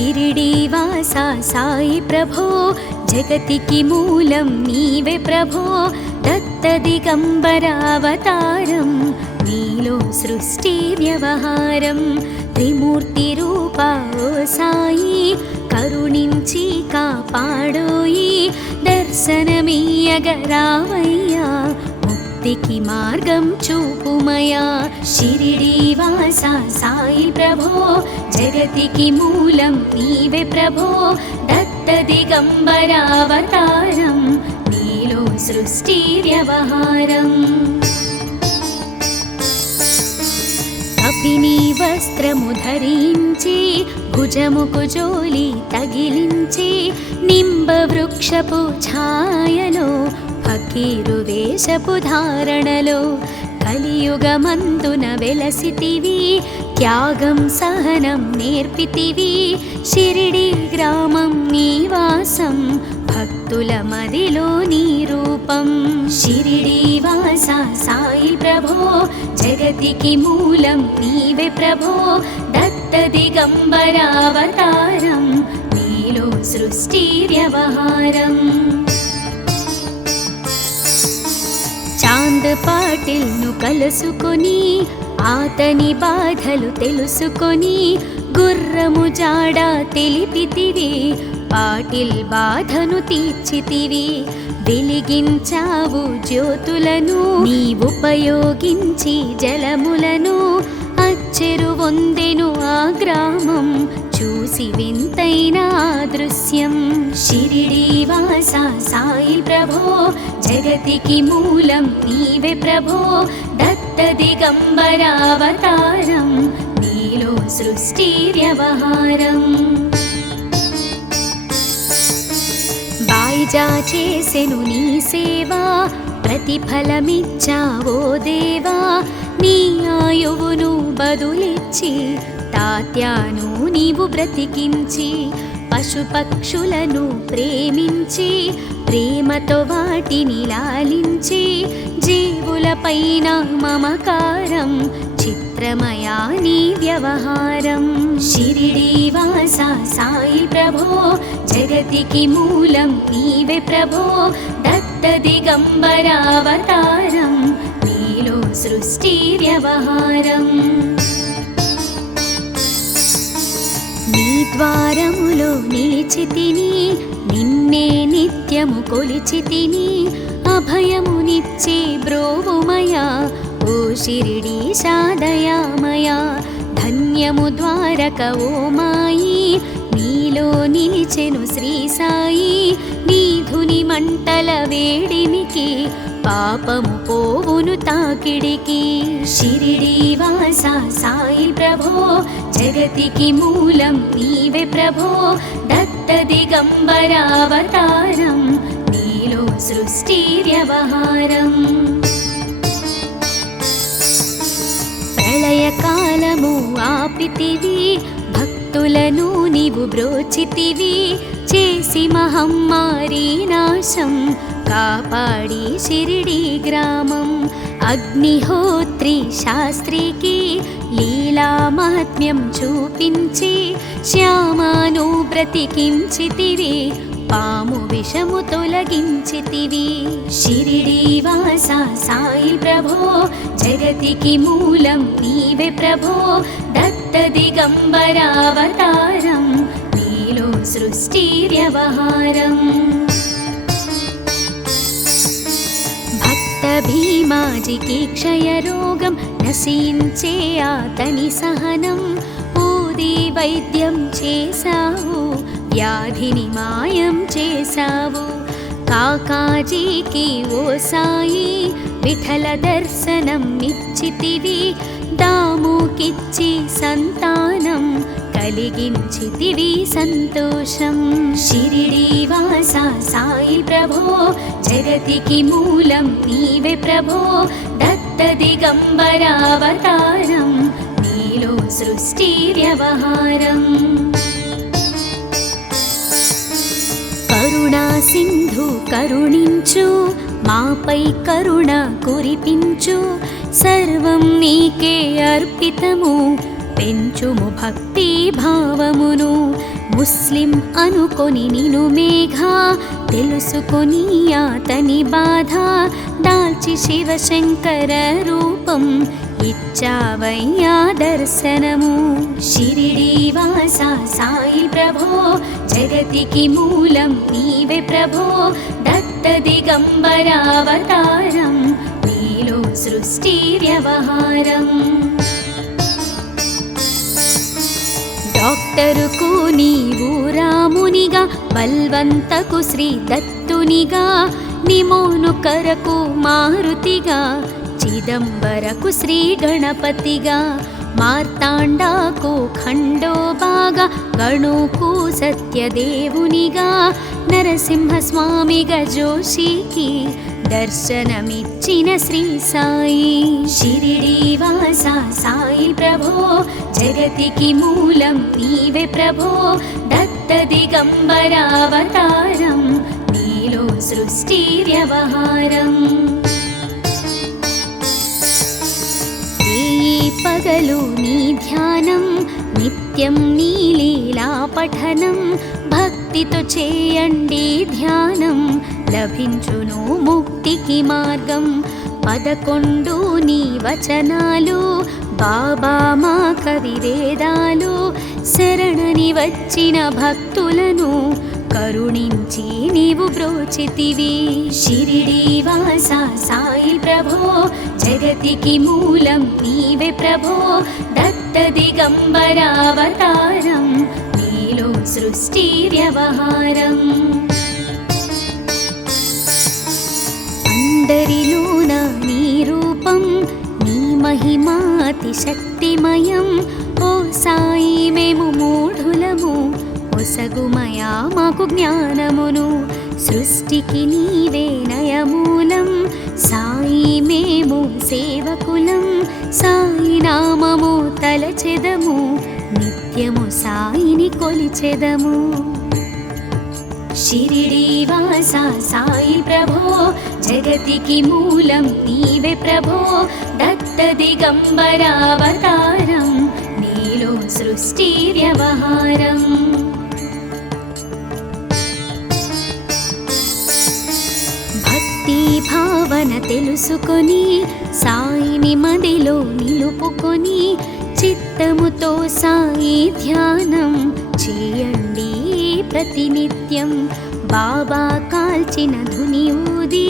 షిరిడీవాసా సాయి ప్రభో జగతికి మూలం నీవే ప్రభో దత్త దిగంబర అవతారం నీలో సృష్టి వ్యవహారం త్రిమూర్తి రూపా ఓ సాయి కరుణించి కాపాడోయి దర్శనమీయగరావయ్యా ముక్తికి మార్గం చూపుమయా షిరిడీవాసా సాయి ప్రభో జగతికి మూలం నీవే ప్రభో దత్త దిగంబర అవతారం నీలో సృష్టి వ్యవహారం కపిని వస్త్రము ధరించి భుజముకు జోలి తగిలించి నింబ వృక్షపు ఛాయలో ఫకీరు వేషపు ధారణలో కలియుగమందున వెలసితివి త్యాగం సహనం నేర్పితివి షిరిడి గ్రామం నివాసం భక్తుల మదిలో నీ రూపం షిరిడీవాసా సాయి ప్రభో జగతికి మూలం నీవే ప్రభో దత్త దిగంబర అవతారం నీలో సృష్టి వ్యవహారం చాంద్ పాటిల్ను కలుసుకొని ఆతని బాధలు తెలుసుకొని గుర్రము జాడ తెలిపితివి పాటిల్ బాధను తీర్చితివి వెలిగించావు జ్యోతులను నీ ఉపయోగించి జలములను అచ్చెరు వందెను ఆ గ్రామం చూసి వింతైన దృశ్యం షిరిడీవాసా సాయి ప్రభో జగతికి మూలం నీవే ప్రభో దత్త దిగంబర అవతారం నీలో సృష్టి వ్యవహారం బాయిజా చేసెను నీ సేవా ప్రతిఫలమిచ్చావో దేవా నీ ఆయువును బదులిచ్చి తాత్యాను నీవు బ్రతికించి పశుపక్షులను ప్రేమించి ప్రేమతో వాటిని లాలించి జీవులపైన మమకారం చిత్రమయా నీ వ్యవహారం షిరిడీవాసా సాయి ప్రభో జగతికి మూలం నీవే ప్రభో దత్త దిగంబర అవతారం నీలో సృష్టి వ్యవహారం నీ ద్వారములో నిలిచితిని నిన్నే నిత్యము కొలిచితిని అభయమునిచ్చి బ్రోవుమయా ఓ షిరిడీశా దయామయా ధన్యము ద్వారక ఓ మాయి నీలో నిలిచెను శ్రీ సాయి నీధుని మంటల వేడిమికి పాపము పోవును తాకిడికి షిరిడీవాసా సాయి ప్రభో జగతికి మూలం నీవే ప్రభో దత్త దిగంబర అవతారం నీలో సృష్టి వ్యవహారం ప్రళయకాలము ఆపితివి భక్తులను నీవు బ్రోచితివి చేసి మహమ్మారి నాశం కాపాడి షిరిడి గ్రామం అగ్నిహోత్రి శాస్త్రికి లీలా మహాత్మ్యం చూపించి శ్యామాను బ్రతికించితివి పాము విషము తొలగించితివి షిరిడీవాసా సాయి ప్రభో జగతికి మూలం నీవే ప్రభో దత్త దిగంబర అవతారం నీలో సృష్టి వ్యవహారం భక్త భీమాజికి క్షయరోగం నశించే ఆతని సహనం ఊది వైద్యం చేశావు వ్యాధిని మాయం చేశావు కాకాజీకి ఓ సాయి విఠల దర్శనం నిచ్చితివి దాముకిచ్చి సంతానం కలిగించితివి సంతోషం షిరిడీవాసా సాయి ప్రభో జగతికి మూలం నీవే ప్రభో దత్త దిగంబర అవతారం నీలో సృష్టి వ్యవహారం కరుణా సింధు కరుణించు మాపై కరుణ కురిపించు సర్వం నీకే అర్పితము పెంచుము భక్తి భావమును ముస్లిం అనుకొని నిను మేఘ తెలుసుకొని అతని బాధ దాల్చి శివశంకర రూపం ఇచ్చావయ్యా దర్శనము షిరిడి వాస సాయి ప్రభో జగతికి మూలం నీవే ప్రభో దత్త దిగంబరావతారం నీలో సృష్టి వ్యవహారం డాక్టరుకు నీవు రామునిగా బల్వంతకు శ్రీ దత్తునిగా నిమోను కరకు మారుతిగా చిదంబరకు శ్రీ గణపతిగా మార్తాండాకు ఖండోబాగా గణుకు సత్యదేవునిగా నరసింహస్వామిగా జోషికి దర్శనమిచ్చిన శ్రీ సాయి షిరిడి వాస సాయి ప్రభో జగతికి మూలం నీవే ప్రభో దత్త దిగంబరావతారం నీలో సృష్టి వ్యవహారం పగలు నీ ధ్యానం నిత్యం నీ లీలా పఠనం భక్తితో చేయండి ధ్యానం లభించును ముక్తికి మార్గం 11 నీ వచనాలు బాబా మా కవివేదాలు శరణని వచ్చిన భక్తులను కరుణించి నీవు బ్రోచితివి షిరిడి వాస సాయి ప్రభో జగతికి మూలం నీవే ప్రభో దత్త దిగంబరావతారం నీలో సృష్టి వ్యవహారం అందరిలోన నీ రూపం నీ మహిమాతి శక్తిమయం ఓ సాయి మేము మూఢులము ఒసగుమయా మాకు జ్ఞానమును సృష్టికి నీవే నయమూలం సాయి మేము సేవకులం సాయి నామము తలచెదము నిత్యము సాయిని కొలిచెదము షిరిడి వాస సాయి ప్రభో జగతికి మూలం నీవే ప్రభో దత్త దిగంబరావతారం నీలో సృష్టి వ్యవహారం భావన తెలుసుకొని సాయిని మదిలో నిలుపుకొని చిత్తముతో సాయి ధ్యానం చేయండి ప్రతినిత్యం బాబా కాల్చిన ధుని ఊది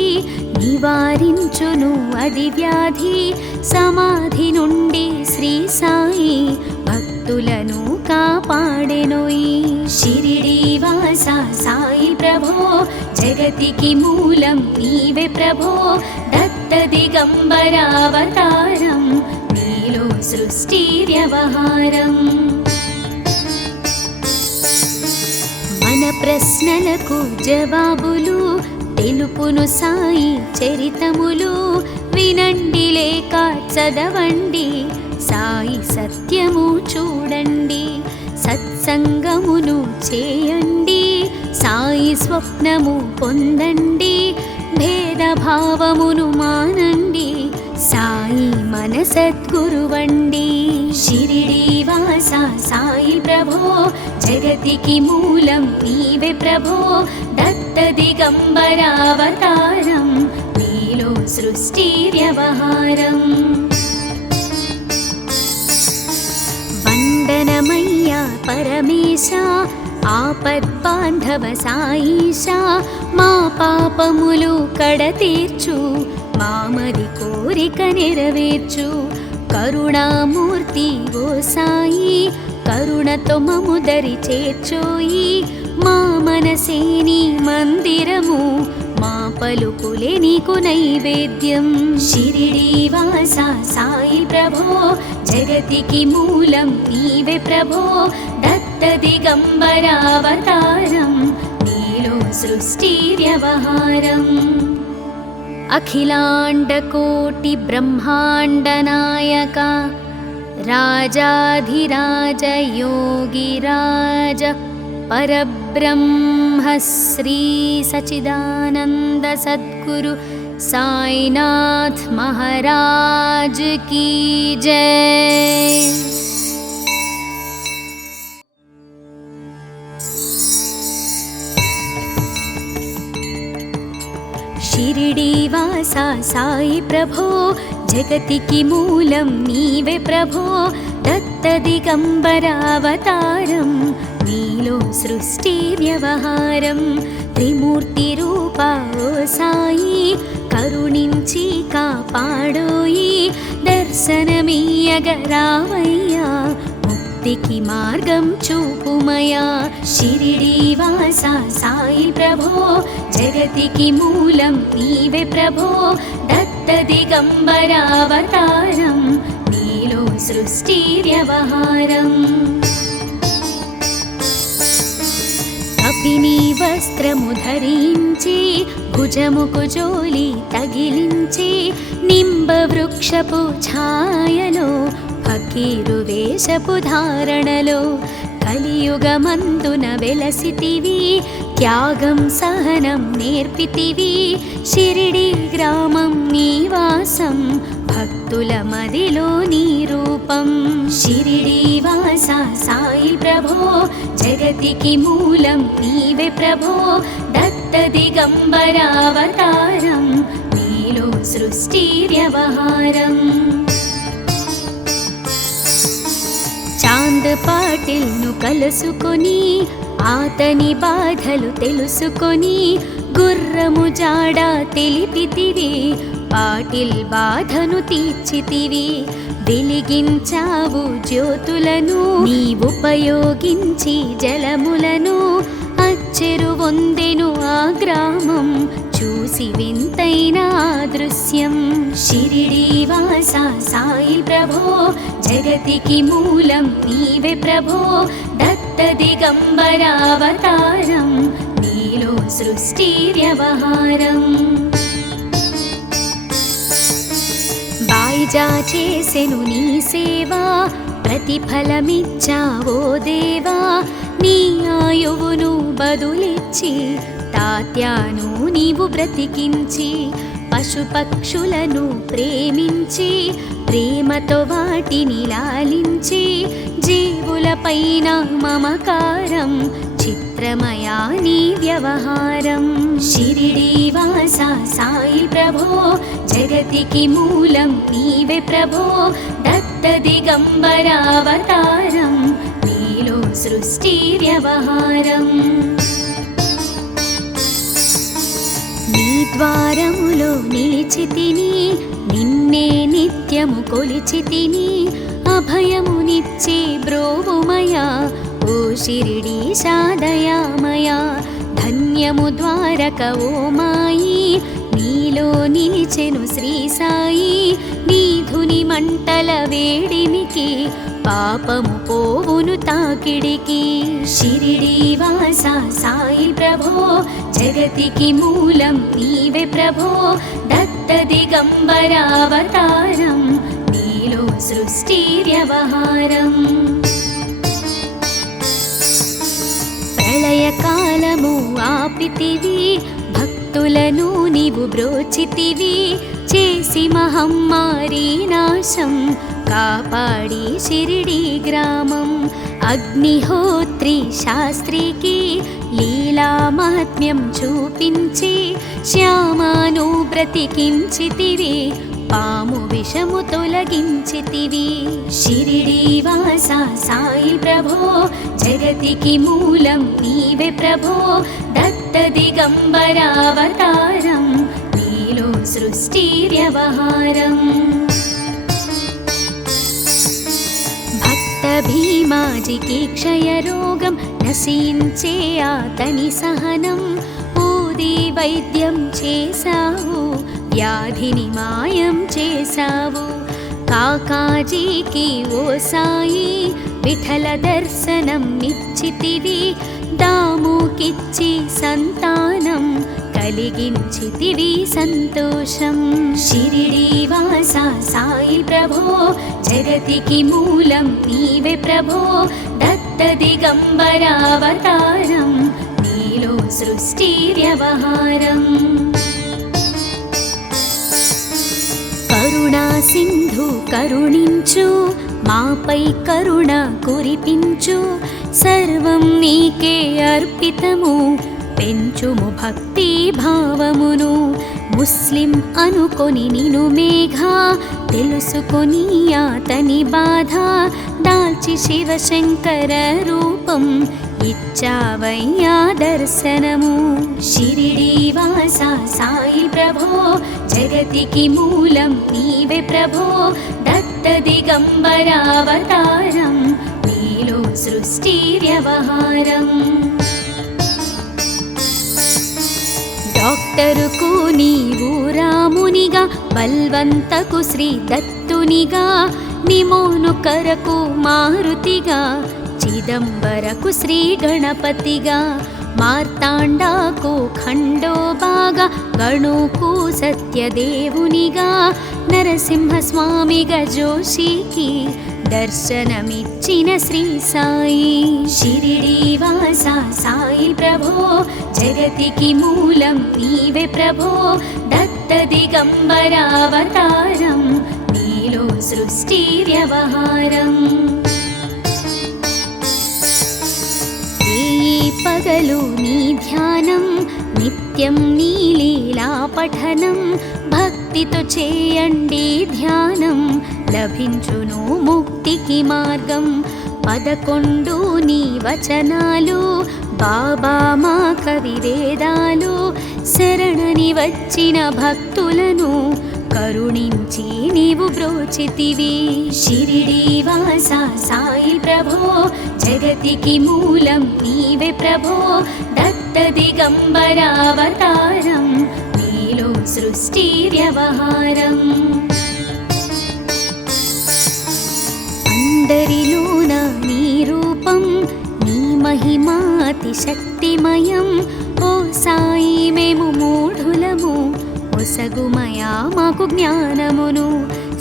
నివారించును అది వ్యాధి సమాధి నుండి శ్రీ సాయి భక్తులను కాపాడెనోయి షిరిడి వాస సాయి ప్రభో జగతికి మూలం నీవే ప్రభో దత్త దిగంబరావతారం నీలో సృష్టి వ్యవహారం మన ప్రశ్నలకు జవాబులు తెలుపును సాయి చరితములు వినండి లేక చదవండి సాయి సత్యము చూడండి సత్సంగమును చేయండి సాయి స్వప్నము పొందండి భేదభావమును మానండి సాయి మన సద్గురువండి షిరిడి వాస సాయి ప్రభో జగతికి మూలం నీవే ప్రభో దత్త దిగంబరావతారం నీలో సృష్టి వ్యవహారం వందనమయ్యా పరమేశ ఆపద్బాంధవ సాయిషా మా పాపములు కడతీర్చు మామది కోరిక నెరవేర్చు కరుణామూర్తి ఓ సాయి కరుణతో మము దరి చేర్చోయి మా మనసే నీ మందిరము మా పలుకులే నీకు నైవేద్యం షిరిడి వాస సాయి ప్రభో జగతికి మూలం నీవే ప్రభో దత్త దిగంబరావతారం నీలో సృష్టి వ్యవహారం అఖిలాండకోటి బ్రహ్మాండ నాయక రాజాధిరాజ యోగిరాజ పరబ్రహ్మ శ్రీ సచిదానంద సద్గురు సాయినాథ్ మహారాజ్ की जय। శ్రీనివాస సాయి ప్రభో జగతికి మూలం నీవే ప్రభో దత్త దిగంబర అవతారం నీలో సృష్టి వ్యవహారం త్రిమూర్తి రూపా ఓ సాయి కరుణించి కాపాడోయి దర్శనమీయగరావయ్యా ముక్తికి మార్గం చూపుమయా షిరిడీ వాస సాయి ప్రభో జగతికి మూలం నీవే ప్రభో దత్త దిగంబర అవతారం నీలో సృష్టి వ్యవహారం కపిని వస్త్రము ధరించి భుజముకు జోలి తగిలించి నింబ వృక్షపు ఛాయలో ఫకీరు వేషపు ధారణలో కలియుగమందున వెలసితివి త్యాగం సహనం నేర్పితివి షిరిడీ గ్రామం నివాసం భక్తుల మదిలో నీ రూపం షిరిడీ వాస సాయి ప్రభో జగతికి మూలం నీవే ప్రభో దత్త దిగంబర అవతారం నీలో సృష్టి వ్యవహారం చాంద్ పాటిల్ను కలుసుకొని ఆతని బాధలు తెలుసుకొని గుర్రము జాడ తెలిపితివి పాటిల్ బాధను తీర్చితివి వెలిగించావు జ్యోతులను నీ ఉపయోగించి జలములను అచ్చెరు వందెను ఆ గ్రామం చూసి వింతైన దృశ్యం షిరిడీ వాస సాయి ప్రభో జగతికి మూలం నీవే ప్రభో దత్త దిగంబర అవతారం నీలో సృష్టి వ్యవహారం బాయిజా చేసెను నీ సేవా ప్రతిఫలమిచ్చావో దేవా నీ ఆయువును బదులిచ్చి తాత్యాను నీవు బ్రతికించి పశుపక్షులను ప్రేమించి ప్రేమతో వాటిని లాలించి జీవులపైన మమకారం చిత్రమయా నీ వ్యవహారం షిరిడీ వాస సాయి ప్రభో జగతికి మూలం నీవే ప్రభో దత్త దిగంబర అవతారం నీలో సృష్టి వ్యవహారం నీ ద్వారములో నిలిచితిని నిన్నే నిత్యము కొలిచితిని అభయమునిచ్చి బ్రోవుమయా ఓ షిరిడీశా దయామయా ధన్యము ద్వారక ఓ మాయి నీలో నిలిచెను శ్రీ సాయి నీ ధుని మంటల వేడిమికి పాపము పోవును తాకిడికి షిరిడీ వాస సాయి ప్రభో జగతికి మూలం నీవే ప్రభో దత్త దిగంబర అవతారం నీలో సృష్టి వ్యవహారం ప్రళయకాలము ఆపితివి భక్తులను నీవు బ్రోచితివి చేసి మహమ్మారి నాశం కాపాడి షిరిడీ గ్రామం అగ్నిహోత్రి శాస్త్రికి లీలా మహాత్మ్యం చూపించి శ్యామాను బ్రతికించితివి పాము విషము తొలగించితివి షిరిడీ వాస సాయి ప్రభో జగతికి మూలం నీవే ప్రభో దత్త దిగంబర అవతారం నీలో సృష్టి వ్యవహారం భక్త భీమాజికి క్షయరోగం నశించే ఆతని సహనం ఊది వైద్యం చేశావు వ్యాధిని మాయం చేశావు కాకాజీకి ఓ సాయి విఠల దర్శనం నిచ్చితివి దాముకిచ్చి సంతానం కలిగించితివి సంతోషం షిరిడీ వాస సాయి ప్రభో జగతికి మూలం నీవే ప్రభో దత్త దిగంబర అవతారం నీలో సృష్టి వ్యవహారం కరుణా సింధు కరుణించు మాపై కరుణ కురిపించు సర్వం నీకే అర్పితము పెంచుము భక్తి భావమును ముస్లిం అనుకొని నిను మేఘ తెలుసుకొని అతని బాధ దాల్చి శివశంకర రూపం ఇచ్చావయ్యా దర్శనము షిరిడి వాస సాయి ప్రభో జగతికి మూలం నీవే ప్రభో దత్త దిగంబరావతారం నీలో సృష్టి వ్యవహారం డాక్టరుకు నీవు రామునిగా బల్వంతకు శ్రీ దత్తునిగా నిమోను కరకు మారుతిగా చిదంబరకు శ్రీ గణపతిగా మార్తాండాకు ఖండోబాగా గణుకు సత్యదేవునిగా నరసింహస్వామిగా జోషికి దర్శనమిచ్చిన శ్రీ సాయి షిరిడి వాస సాయి ప్రభో జగతికి మూలం నీవే ప్రభో దత్త దిగంబరావతారం నీలో సృష్టి వ్యవహారం పగలు నీ ధ్యానం నిత్యం నీ లీలా పఠనం భక్తితో చేయండి ధ్యానం లభించును ముక్తికి మార్గం 11 నీ వచనాలు బాబా మా కవివేదాలు శరణని వచ్చిన భక్తులను కరుణించి నీవు బ్రోచితివి షిరిడి వాస సాయి ప్రభో జగతికి మూలం నీవే ప్రభో దత్త దిగంబరావతారం నీలో సృష్టి వ్యవహారం అందరిలోన నీ రూపం నీ మహిమాతి శక్తిమయం ఓ సాయి మేము మూఢులము ఒసగుమయా మాకు జ్ఞానమును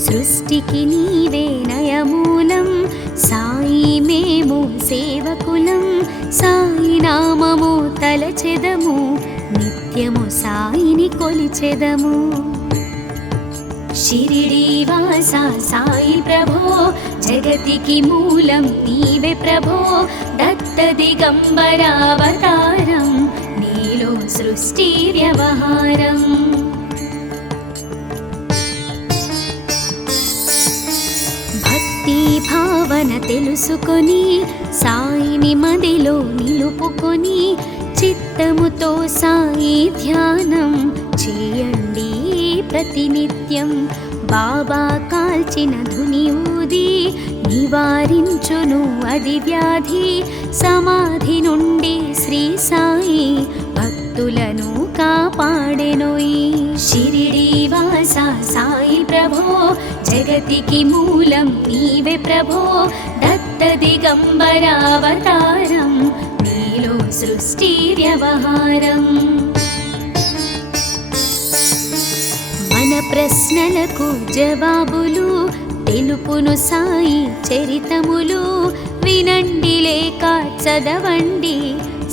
సృష్టికి నీవే నయమూలం సాయి మేము సేవకులం సాయి నామము తలచెదము నిత్యము సాయిని కొలిచెదము షిరిడి వాస సాయి ప్రభో జగతికి మూలం నీవే ప్రభో దత్త దిగంబరావతారం నీలో సృష్టి వ్యవహారం భావన తెలుసుకొని సాయిని మదిలో నిలుపుకొని చిత్తముతో సాయి ధ్యానం చేయండి ప్రతినిత్యం బాబా కాల్చిన ధుని ఊది నివారించును అది వ్యాధి సమాధి నుండి శ్రీ సాయి భక్తులను కాపాడెనోయి షిరిడి వాస సాయి ప్రభో జగతికి మూలం నీవే ప్రభో దత్త దిగంబరావతారం నీలో సృష్టి వ్యవహారం మన ప్రశ్నలకు జవాబులు తెలుపును సాయి చరితములు వినండి లేక చదవండి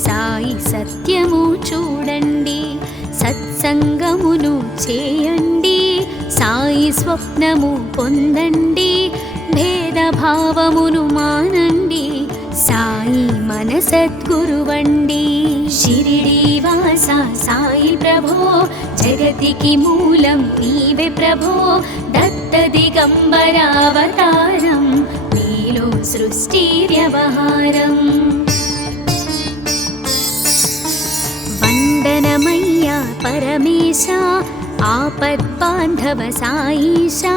సాయి సత్యము చూడండి సత్సంగమును చేయండి సాయి స్వప్నము పొందండి భేదభావమును మానండి సాయి మన సద్గురువండి షిరిడి వాస సాయి ప్రభో జగతికి మూలం నీవే ప్రభో దత్త దిగంబరావతారం నీలో సృష్టి వ్యవహారం వందనమయ్యా పరమేశ ఆపద్బాంధవ సాయిషా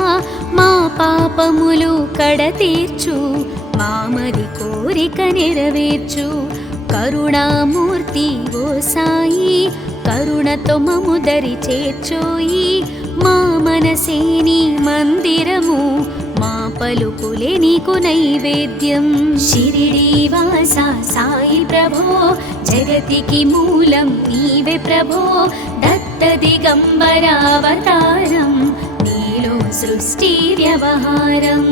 మా పాపములు కడతీర్చు మామది కోరిక నెరవేర్చు కరుణామూర్తి ఓ సాయి కరుణతో మము దరి చేర్చోయి మా మనసే నీ మందిరము మా పలుకులే నీకు నైవేద్యం షిరిడి వాస సాయి ప్రభో జగతికి మూలం నీవే ప్రభో దత్త దిగంబరావతారం నీలో సృష్టి వ్యవహారం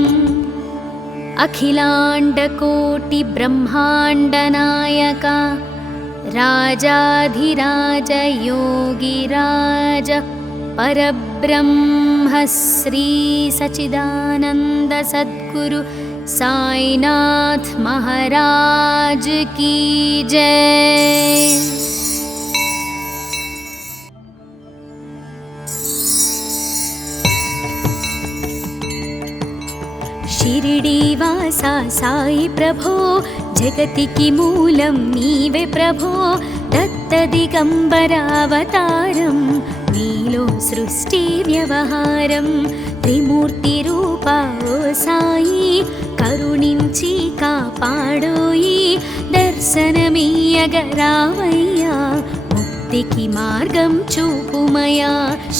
అఖిలాండకోటి బ్రహ్మాండ నాయక రాజాధిరాజ యోగిరాజ పరబ్రహ్మ శ్రీ సచిదానంద సద్గురు సాయినాథ్ మహారాజ్ की जय। షిరిడీవాసా సాయి ప్రభో జగతికి మూలం నీవే ప్రభో దత్త దిగంబర అవతారం నీలో సృష్టి వ్యవహారం త్రిమూర్తి రూపా ఓ సాయి కరుణించి కాపాడోయి దర్శనమీయగరావయ్యా ముక్తికి మార్గం చూపుమయా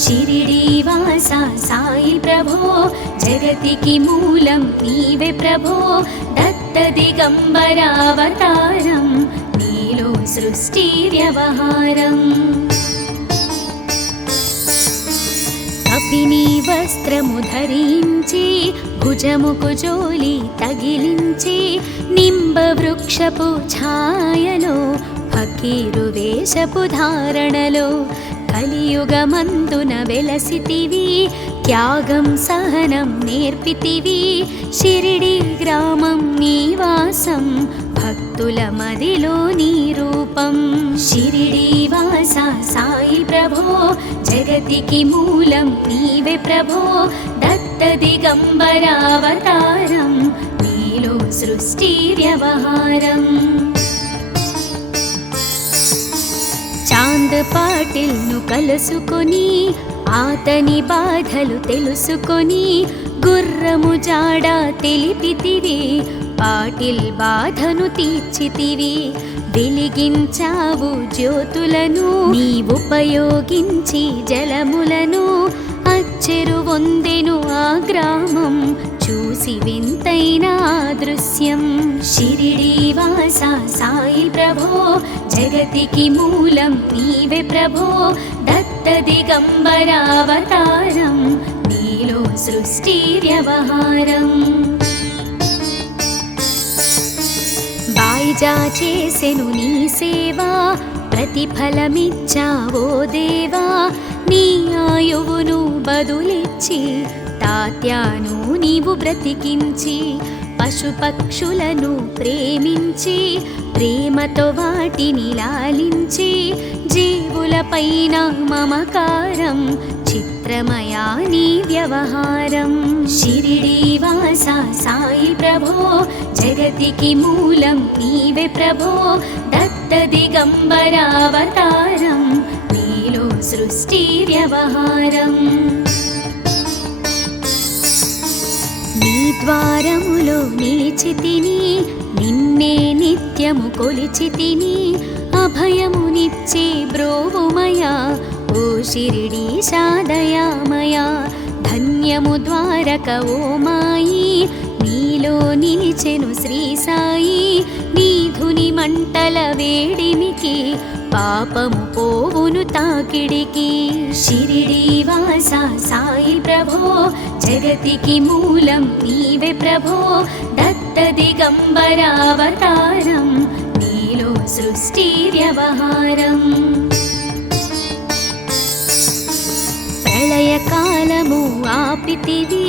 షిరిడీవాసా సాయి ప్రభో జగతికి మూలం నీవే ప్రభో దత్త దిగంబర అవతారం నీలో సృష్టి వ్యవహారం కపిని వస్త్రము ధరించి భుజముకు జోలి తగిలించి నింబ వృక్షపు ఛాయలో ఫకీరు వేషపు ధారణలో కలియుగమందున వెలసితివి త్యాగం సహనం నేర్పితివి షిరిడి గ్రామం నివాసం భక్తుల మదిలో నీ రూపం షిరిడీవాసా సాయి ప్రభో జగతికి మూలం నీవే ప్రభో దత్త దిగంబర అవతారం నీలో సృష్టి వ్యవహారం చాంద్ పాటిల్ను కలుసుకొని ఆతని బాధలు తెలుసుకొని గుర్రము జాడ తెలిపితివి పాటిల్ బాధను తీర్చితివి వెలిగించావు జ్యోతులను నీ ఉపయోగించి జలములను అచ్చెరు వందెను ఆ గ్రామం చూసి వింతైన దృశ్యం షిరిడీవాసా సాయి ప్రభో జగతికి మూలం నీవే ప్రభో దత్త దిగంబర అవతారం నీలో సృష్టి వ్యవహారం బాయిజా చేసెను నీ సేవా ప్రతిఫలమిచ్చావో దేవా నీ ఆయువును బదులిచ్చి తాత్యాను నీవు బ్రతికించి పశుపక్షులను ప్రేమించి ప్రేమతో వాటిని లాలించి జీవులపైన మమకారం చిత్రమయా నీ వ్యవహారం షిరిడీవాసా సాయి ప్రభో జగతికి మూలం నీవే ప్రభో దత్త దిగంబర అవతారం నీలో సృష్టి వ్యవహారం నీ ద్వారములో నిలిచితిని నిన్నే నిత్యము కొలిచితిని అభయమునిచ్చి బ్రోవుమయా ఓ షిరిడీశా దయామయా ధన్యము ద్వారక ఓ మాయి నీలో నిలిచెను శ్రీ సాయి నీధుని మంటల వేడిమికి పాపము పోవును తాకిడికి షిరిడీవాసా సాయి ప్రభో జగతికి మూలం నీవే ప్రభో దత్త దిగంబర అవతారం నీలో సృష్టి వ్యవహారం ప్రళయకాలము ఆపితివి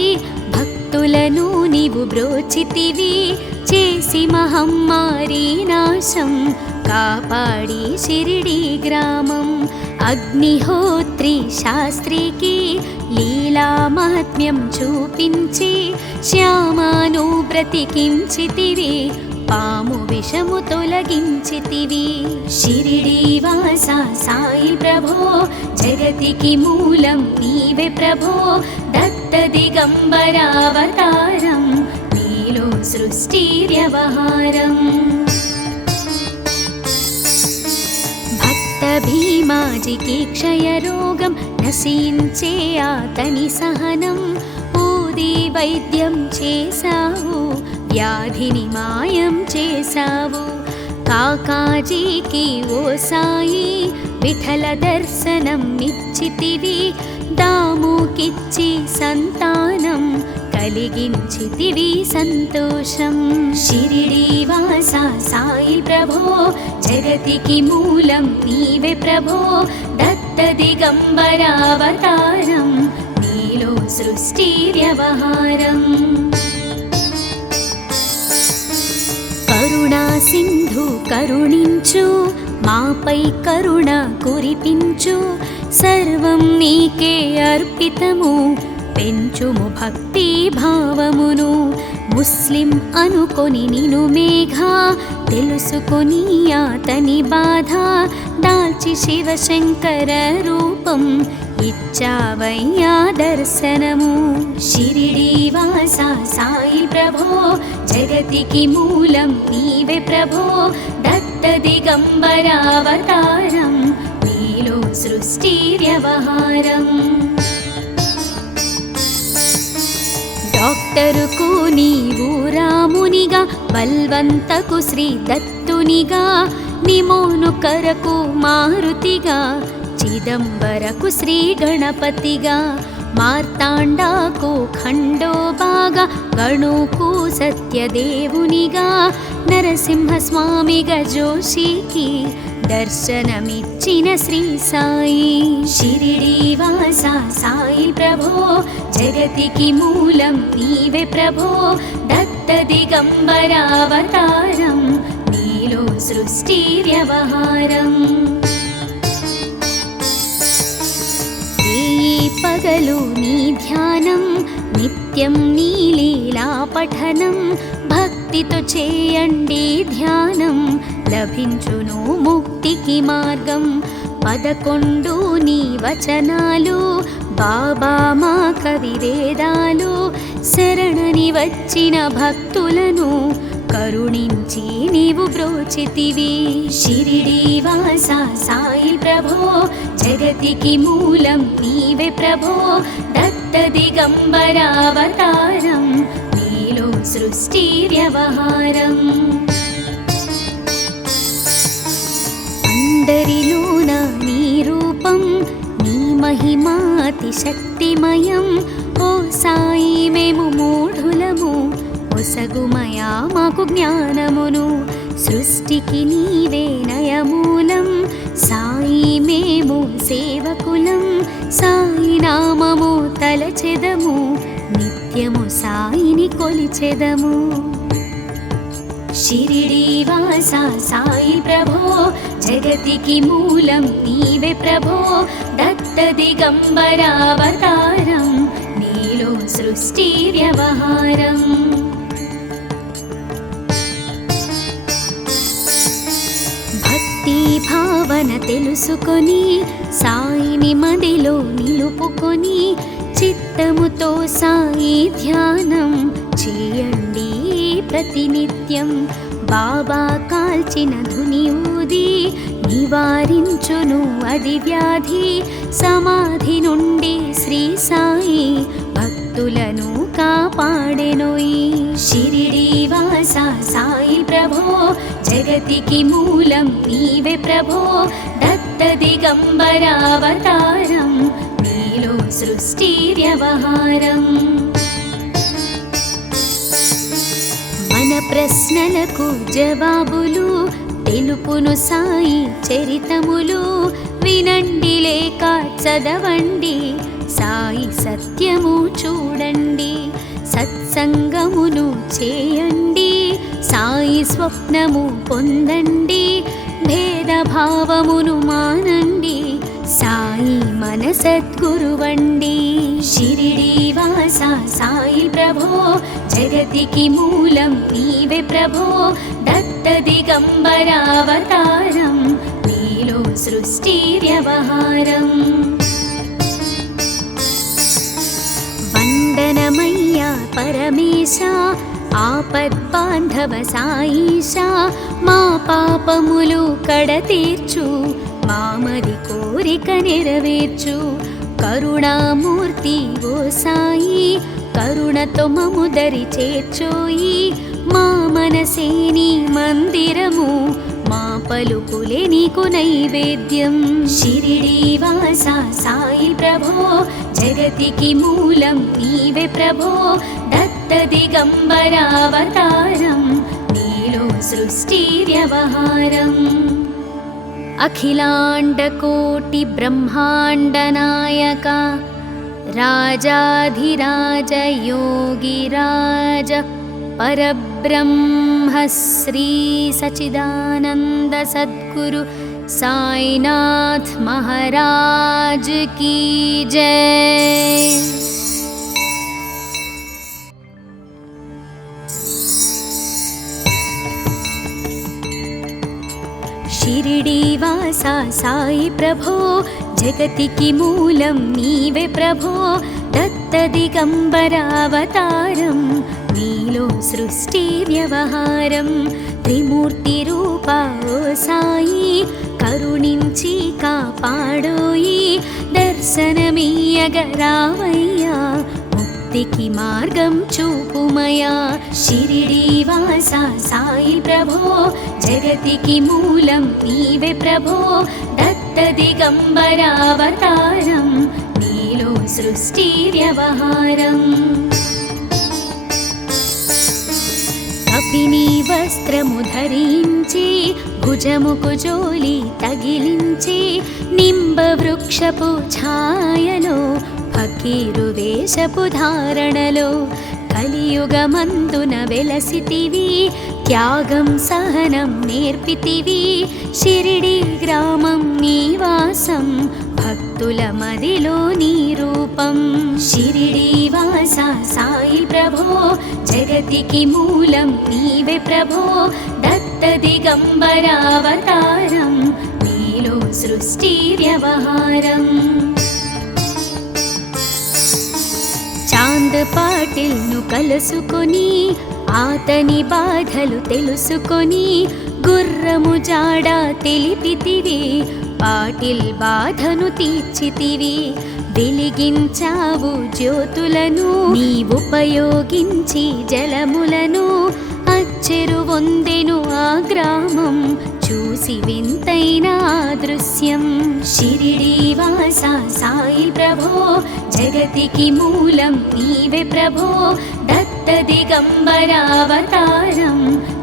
భక్తులను నీవు బ్రోచితివి చేసి మహమ్మారి నాశం కాపాడి షిరిడి గ్రామం అగ్నిహోత్రి శాస్త్రికి లీలా మహాత్మ్యం చూపించి శ్యామాను బ్రతికించితివి పాము విషము తొలగించితివి షిరిడీవాసా సాయి ప్రభో జగతికి మూలం నీవే ప్రభో దత్త దిగంబర అవతారం నీలో సృష్టి వ్యవహారం భక్త భీమాజికి క్షయరోగం నశించే ఆతని సహనం ఊది వైద్యం చేశావు వ్యాధిని మాయం చేశావు కాకాజీకి ఓ సాయి విఠల దర్శనం ఇచ్చితివి దాముకిచ్చి సంతానం కలిగించితివి సంతోషం షిరిడీవాసా సాయి ప్రభో జగతికి మూలం నీవే ప్రభో దత్త దిగంబర అవతారం నీలో సృష్టి వ్యవహారం కరుణా సింధు కరుణించు మాపై కరుణ కురిపించు సర్వం నీకే అర్పితము పెంచుము భక్తి భావమును ముస్లిం అనుకొని నిను మేఘ తెలుసుకొని అతని బాధ దాల్చి శివశంకర రూపం ఇచ్చావయ్యా దర్శనము షిరిడి వాస సాయి ప్రభో జగతికి మూలం నీవే ప్రభో దత్త దిగంబరావతారం నీలో సృష్టి వ్యవహారం డాక్టరుకు నీవు రామునిగా బల్వంతకు శ్రీ దత్తునిగా నిమోను కరకు మారుతిగా చిదంబరకు శ్రీ గణపతిగా మార్తాండాకు ఖండోబాగా గణుకు సత్యదేవునిగా నరసింహస్వామిగా జోషికి దర్శనమిచ్చిన శ్రీ సాయి షిరిడి వాస సాయి ప్రభో జగతికి మూలం నీవే ప్రభో దత్త దిగంబరావతారం నీలో సృష్టి వ్యవహారం పగలు నీ ధ్యానం నిత్యం నీ లీలా పఠనం భక్తితో చేయండి ధ్యానం లభించును ముక్తికి మార్గం 11 నీ వచనాలు బాబా మా కవివేదాలు శరణని వచ్చిన భక్తులను కరుణించి నీవు బ్రోచితివి షిరిడి వాస సాయి ప్రభో జగతికి మూలం నీవే ప్రభో దత్త దిగంబరావతారం నీలో సృష్టి వ్యవహారం అందరిలోన నీ రూపం నీ మహిమాతి శక్తిమయం ఓ సాయి మేము మూఢులము ఒసగుమయా మాకు జ్ఞానమును సృష్టికి నీవే నయమూలం సాయి మేము సేవకులం సాయి నామము తలచెదము నిత్యము సాయిని కొలిచెదము షిరిడి వాస సాయి ప్రభో జగతికి మూలం నీవే ప్రభో దత్త దిగంబరావతారం నీలో సృష్టి వ్యవహారం భావన తెలుసుకొని సాయిని మదిలో నిలుపుకొని చిత్తముతో సాయి ధ్యానం చేయండి ప్రతినిత్యం బాబా కాల్చిన ధుని ఊది నివారించును అది వ్యాధి సమాధి నుండి శ్రీ సాయి భక్తులను కాపాడెనోయి షిరిడి వాస సాయి ప్రభో జగతికి మూలం నీవే ప్రభో దత్త దిగంబరావతారం నీలో సృష్టి వ్యవహారం మన ప్రశ్నలకు జవాబులు తెలుపును సాయి చరితములు వినండి లేక చదవండి సాయి సత్యము చూడండి సత్సంగమును చేయండి సాయి స్వప్నము పొందండి భేదభావమును మానండి సాయి మన సద్గురువండి షిరిడి వాస సాయి ప్రభో జగతికి మూలం నీవే ప్రభో దత్త దిగంబరావతారం నీలో సృష్టి వ్యవహారం వందనమయ్యా పరమేశ ఆపద్బాంధవ సాయిషా మా పాపములు కడతీర్చు మామది కోరిక నెరవేర్చు కరుణామూర్తి ఓ సాయి కరుణతో మము దరి చేర్చోయి మా మనసే నీ మందిరము మా పలుకులే నీకు నైవేద్యం షిరిడి వాస సాయి ప్రభో జగతికి మూలం నీవే ప్రభో దత్త దిగంబరావతారం నీలో సృష్టి వ్యవహారం అఖిలాండకోటి బ్రహ్మాండ నాయక రాజాధిరాజ యోగిరాజ పరబ్రహ్మ శ్రీ సచిదానంద సద్గురు సాయినాథ్ మహారాజ్ की जय। షిరిడీవాసా సాయి ప్రభో జగతికి మూలం నీవే ప్రభో దత్త దిగంబర అవతారం నీలో సృష్టి వ్యవహారం త్రిమూర్తి రూపా ఓ సాయి కరుణించి కాపాడోయి దర్శనమీయగరావయ్యా ముక్తికి మార్గం చూపుమయా షిరిడీవాసా సాయి ప్రభో జగతికి మూలం నీవే ప్రభో దత్త దిగంబర అవతారం నీలో సృష్టి వ్యవహారం కపిని వస్త్రము ధరించి భుజముకు జోలి తగిలించి నింబ వృక్షపు ఛాయలో ఫకీరు వేషపు ధారణలో కలియుగమందున వెలసితివి త్యాగం సహనం నేర్పితివి షిరిడి గ్రామం నివాసం భక్తుల మదిలో నీ రూపం షిరిడీవాసా సాయి ప్రభో జగతికి మూలం నీవే ప్రభో దత్త దిగంబర అవతారం నీలో సృష్టి వ్యవహారం చాంద్ పాటిల్ను కలుసుకొని ఆతని బాధలు తెలుసుకొని గుర్రము జాడ తెలిపితివి పాటిల్ బాధను తీర్చితివి వెలిగించావు జ్యోతులను నీ ఉపయోగించి జలములను అచ్చెరు వందెను ఆ గ్రామం చూసి వింతైన దృశ్యం షిరిడీవాసా సాయి ప్రభో జగతికి మూలం నీవే ప్రభో దత్త దిగంబర అవతారం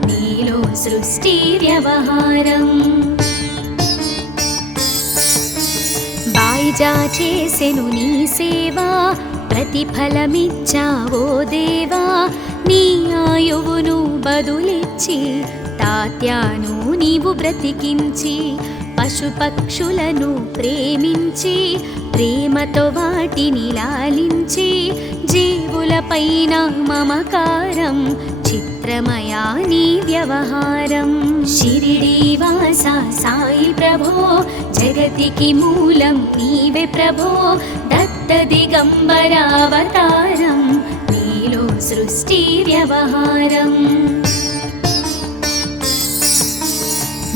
నీలో సృష్టి వ్యవహారం బాయిజా చేసెను నీ సేవా ప్రతిఫలమిచ్చావో దేవా నీ ఆయువును బదులిచ్చి తాత్యాను నీవు బ్రతికించి పశుపక్షులను ప్రేమించి ప్రేమతో వాటిని లాలించి జీవులపైన మమకారం చిత్రమయా నీ వ్యవహారం షిరిడీవాసా సాయి ప్రభో జగతికి మూలం నీవే ప్రభో దత్త దిగంబర అవతారం నీలో సృష్టి వ్యవహారం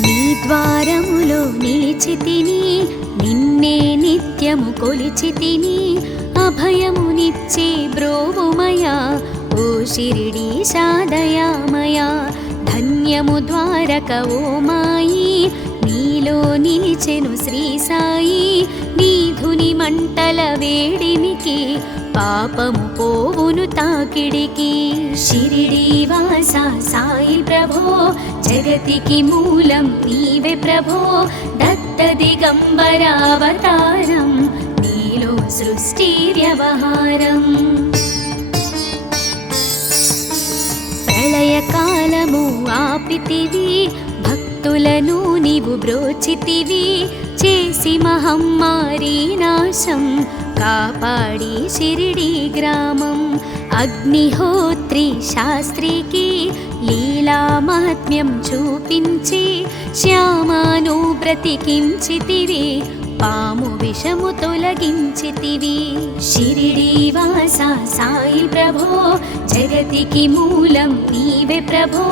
నీ ద్వారములో నిలిచితిని నిన్నే నిత్యము కొలిచితిని అభయమునిచ్చే బ్రోవుమయా ఓ షిరిడీశా దయామయా ధన్యము ద్వారక ఓ మాయి నీలో నిలిచెను శ్రీ సాయి నీ ధుని మంటల వేడిమికి పాపము పోవును తాకిడికి షిరిడీవాసా సాయి ప్రభో జగతికి మూలం నీవే ప్రభో దత్త దిగంబర అవతారం నీలో సృష్టి వ్యవహారం ప్రళయకాలము ఆపితివి భక్తులను నీవు బ్రోచితివి చేసి మహమ్మారి నాశం కాపాడి షిరిడి గ్రామం అగ్నిహోత్రి శాస్త్రికి లీలా మహాత్మ్యం చూపించి శ్యామాను బ్రతికించితివి పాము విషము తొలగించితివి షిరిడీవాసా సాయి ప్రభో జగతికి మూలం నీవే ప్రభో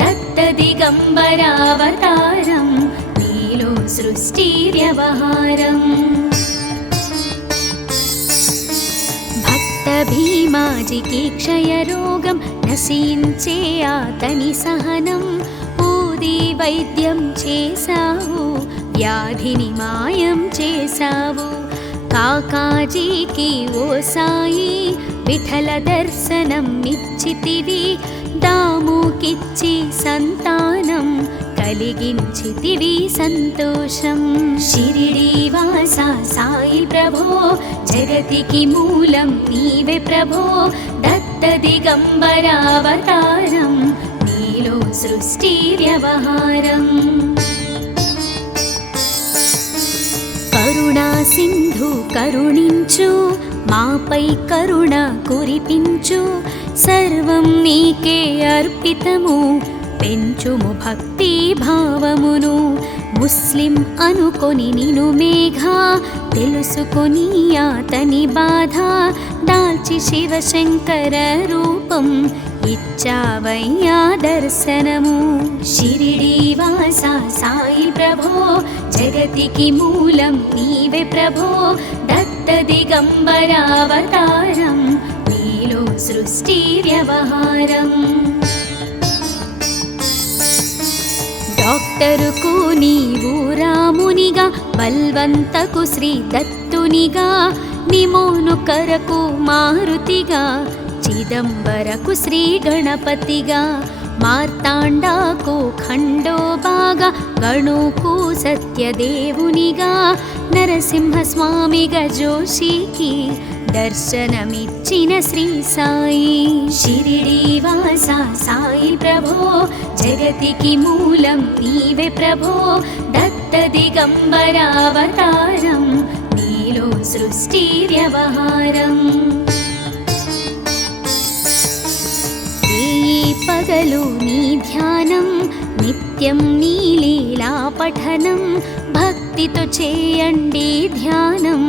దత్త దిగంబర అవతారం నీలో సృష్టి వ్యవహారం భక్త భీమాజికి క్షయరోగం నశించే ఆతని సహనం ఊది వైద్యం చేశావు వ్యాధిని మాయం చేశావు కాకాజీకి ఓ సాయి విఠల దర్శనం ఇచ్చితివి దాముకిచ్చి సంతానం కలిగించితివి సంతోషం షిరిడీవాసా సాయి ప్రభో జగతికి మూలం నీవే ప్రభో దత్త దిగంబర అవతారం నీలో సృష్టి వ్యవహారం కరుణా సింధు కరుణించు మాపై కరుణ కురిపించు సర్వం నీకే అర్పితము పెంచుము భక్తి భావమును ముస్లిం అనుకొని నిను మేఘ తెలుసుకొని అతని బాధ దాల్చి శివశంకర రూపం ఇచ్చావయ్యా దర్శనము. షిరిడి వాస సాయి ప్రభో జగతికి మూలం నీవే ప్రభో దత్త దిగంబరావతారం నీలో సృష్టి వ్యవహారం. డాక్టరుకు నీవు రామునిగా బల్వంతకు శ్రీ దత్తునిగా నిమోను కరకు మారుతిగా చిదంబరకు శ్రీ గణపతిగా మార్తాండాకు ఖండోబాగా గణుకు సత్యదేవునిగా నరసింహస్వామిగా జోషికి దర్శనమిచ్చిన శ్రీ సాయి. షిరిడి వాస సాయి ప్రభో జగతికి మూలం నీవే ప్రభో దత్త దిగంబరావతారం నీలో సృష్టి వ్యవహారం. పగలు నీ ధ్యానం నిత్యం నీ లీలా పఠనం భక్తితో చేయండి ధ్యానం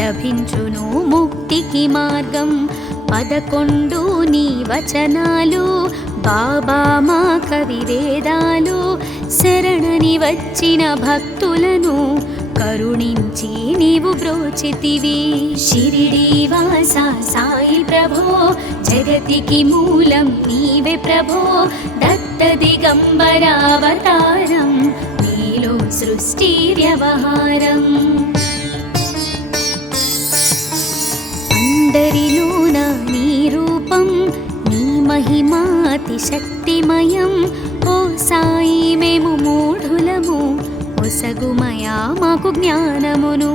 లభించును ముక్తికి మార్గం. 11 నీ వచనాలు బాబా మా కవివేదాలు శరణని వచ్చిన భక్తులను కరుణించి నీవు బ్రోచితివి. షిరిడి వాస సాయి ప్రభో జగతికి మూలం నీవే ప్రభో దత్త దిగంబరావతారం నీలో సృష్టి వ్యవహారం. అందరిలోన నీ రూపం నీ మహిమాతి శక్తిమయం. ఓ సాయి మేము మూఢులము ఒసగుమయా మాకు జ్ఞానమును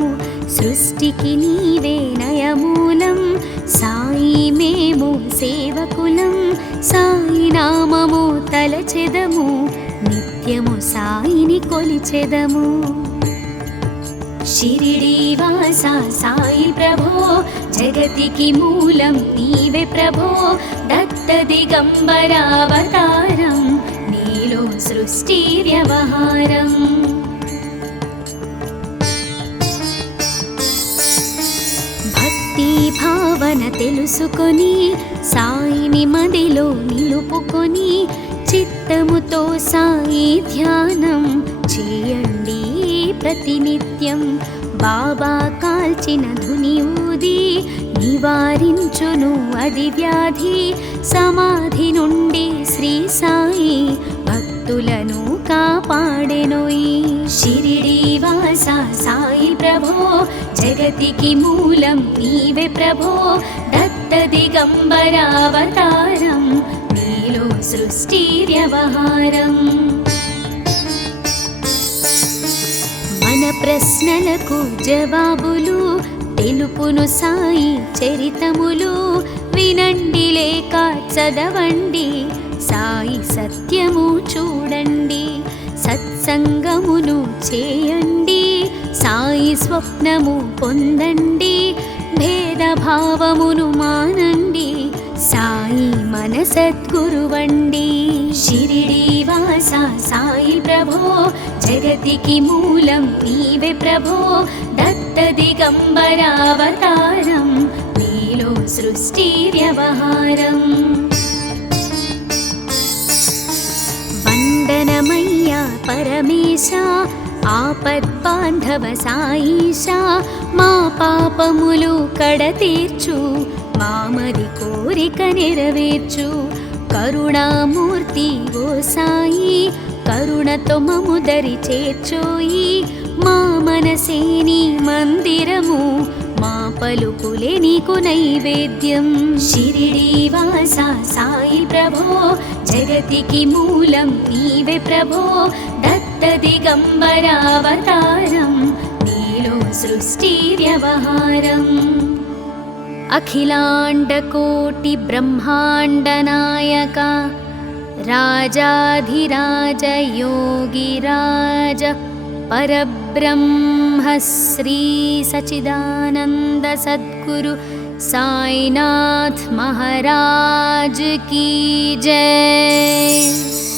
సృష్టికి నీవే నయమూలం. సాయి మేము సేవకులం సాయి నామము తలచెదము నిత్యము సాయిని కొలిచెదము. షిరిడి వాస సాయి ప్రభో జగతికి మూలం నీవే ప్రభో దత్త దిగంబరావతారం నీలో సృష్టి వ్యవహారం. భక్తి భావన తెలుసుకొని సాయిని మదిలో నిలుపుకొని చిత్తముతో సాయి ధ్యానం చేయండి ప్రతినిత్యం. బాబా కాల్చిన ధుని ఊది నివారించును అది వ్యాధి. సమాధి నుండి శ్రీ సాయి భక్తులను కాపాడెనోయి. షిరిడి వాస సాయి ప్రభో జగతికి మూలం నీవే ప్రభో దత్త దిగంబరావతారం నీలో సృష్టి వ్యవహారం. మన ప్రశ్నలకు జవాబులు తెలుపును సాయి చరితములు. వినండి లేక చదవండి సాయి సత్యము చూడండి. సత్సంగమును చేయండి సాయి స్వప్నము పొందండి. భేదభావమును మానండి సాయి మన సద్గురువండి. షిరిడి వాస సాయి ప్రభో జగతికి మూలం నీవే ప్రభో దత్త దిగంబరావతారం నీలో సృష్టి వ్యవహారం. వందనమయ్యా పరమేశ ఆపద్బాంధవ సాయిష మా పాపములు కడతీర్చు మామది కోరిక నెరవేర్చు. కరుణామూర్తి ఓ సాయి కరుణతో మము దరి చేర్చోయి. మా మనసే నీ మందిరము మా పలుకులే నీకు నైవేద్యం. షిరిడి వాస సాయి ప్రభో జగతికి మూలం నీవే ప్రభో దత్త దిగంబరావతారం నీలో సృష్టి వ్యవహారం. అఖిలాండకోటి బ్రహ్మాండ నాయక రాజాధిరాజ యోగిరాజ परब्रह्म श्री सच्चिदानंद सद्गुरु साईनाथ महाराज की जय।